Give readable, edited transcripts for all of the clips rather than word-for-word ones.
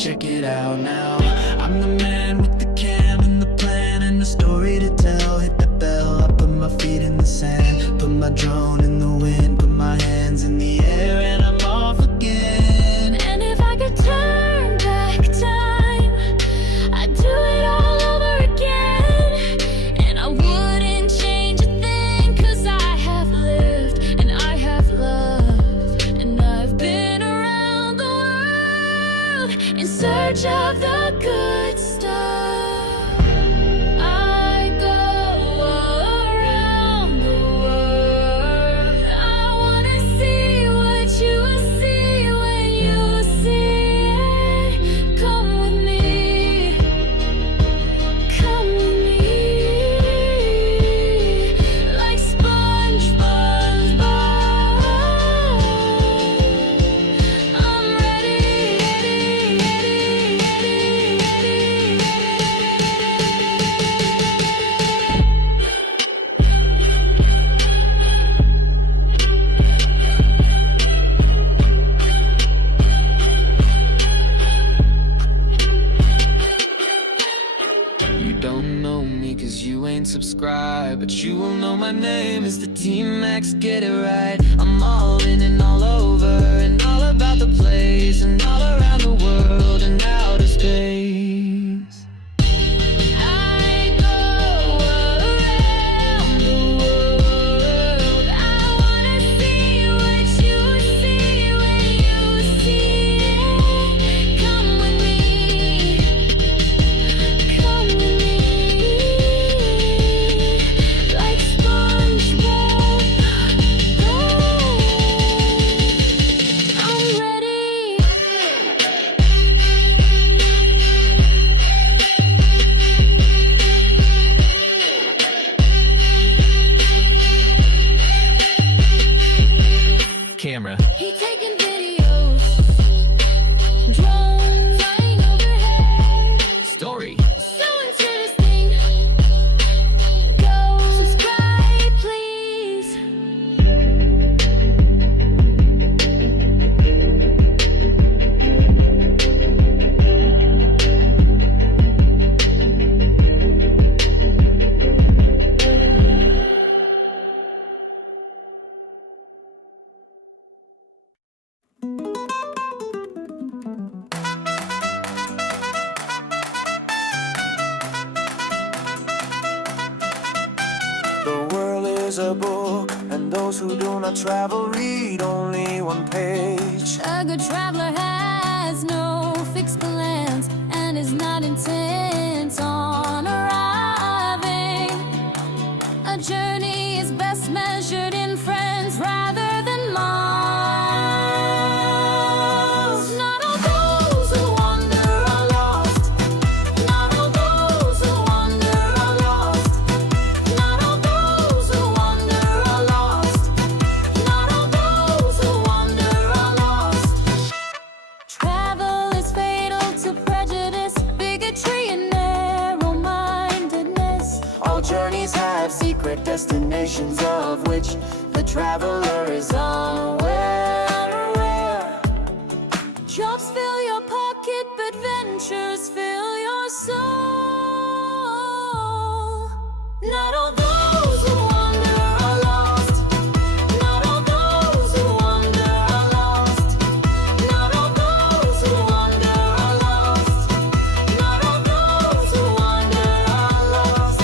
check it out now. I'm the man with the cam and the plan and the story to tell. Hit the bell, I put my feet in the sand, put my drone in the wind, put my hands in the air, and I'm off again. And if I could turn back time, I'd do it all over again. And I wouldn't change a thing, 'cause I have lived and I have loved, and I've been around the world in search of the good stuff. I go around the world. I wanna see what you see when you see it. Come with me, come with me, like SpongeBob. I'm ready, ready, ready, ready, ready. You don't know me 'cause you ain't subscribed, but you will know my name is the TMax, get it right. I'm all in and all over, and all about the place, and all around the world and outer space. I go around the world. I wanna see what you see when you see it. Come with me, come with me, like SpongeBob. I'm ready. Camera. He taking videos, drone flying overhead. Story. So interesting. Go subscribe, please. The world is a book, and those who do not travel read only one page. A good traveler has no fixed plans and is not intent on arriving. A journey is best measured in friends rather than miles. Not all those who wander are lost. Not all those who wander are lost. Not all those who wander are lost. Not all those who wander are lost. Travel is fatal to prejudice, bigotry, and narrow-mindedness. All journeys have secret destinations of which the traveler is unaware. Jobs fill your pocket, but ventures fill your soul. Not all those who wander are lost. Not all those who wander are lost. Not all those who wander are lost. Not all those who wander are lost.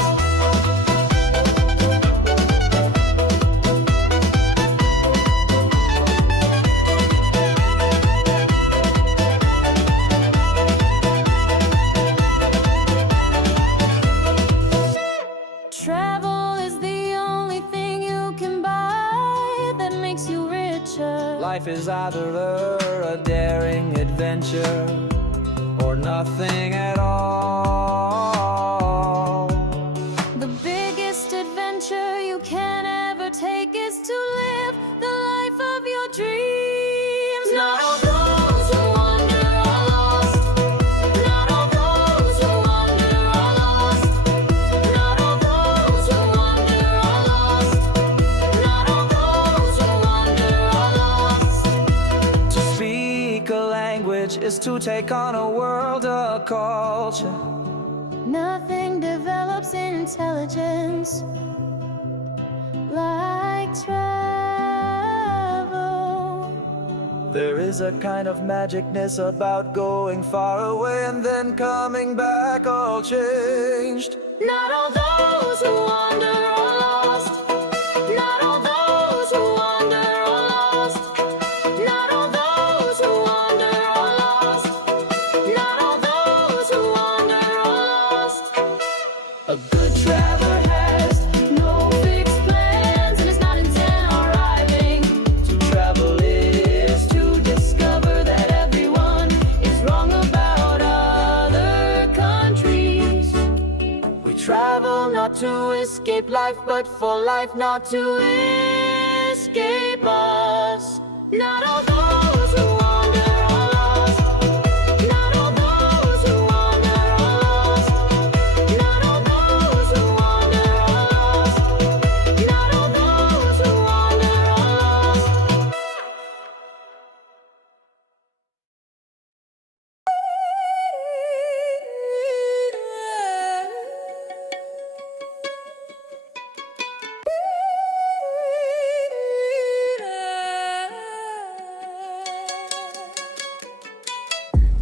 Travel is the only thing you can buy that makes you richer. Life is either a daring adventure or nothing at all. The biggest adventure you can ever take is to live the life of your dreams. Not all those who wander are lost. Not all those who wander are lost. Not all those who wander are lost. Not all those who wander are lost. To speak a language is to take on a world of culture. Nothing develops intelligence like travel. There is a kind of magicness about going far away and then coming back all changed. Not all those who wander are lost. Not all those who wander are lost. Not all those who wander are lost. Not all those who wander are lost. A good traveler has No fixed plans and is not intent on arriving. to travel is To discover that everyone is wrong about other countries. we travel not to escape life, but for life not to escape us. Not all those who wander are lost. Not all those who wander are lost. Not all those who wander are lost. Not all those who wander are lost.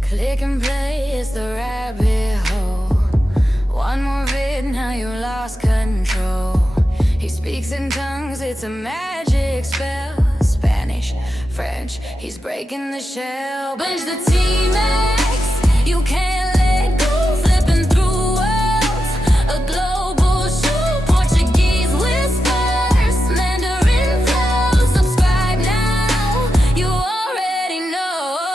Click and play is the rabbit hole. One more vid, now you lost control. He speaks in tongues, it's a magic spell. Spanish, French, he's breaking the shell. Bench the TMax, you can't let go. Flipping through worlds, a global show. Portuguese whispers, Mandarin flow. Subscribe now, you already know.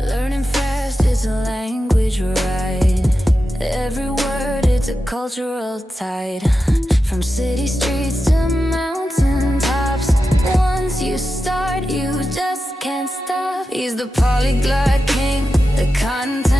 Learning fast is a language ride. Every word, it's a cultural tide. From city streets to mountain tops. Once you start, you just can't stop. He's the polyglot king, the content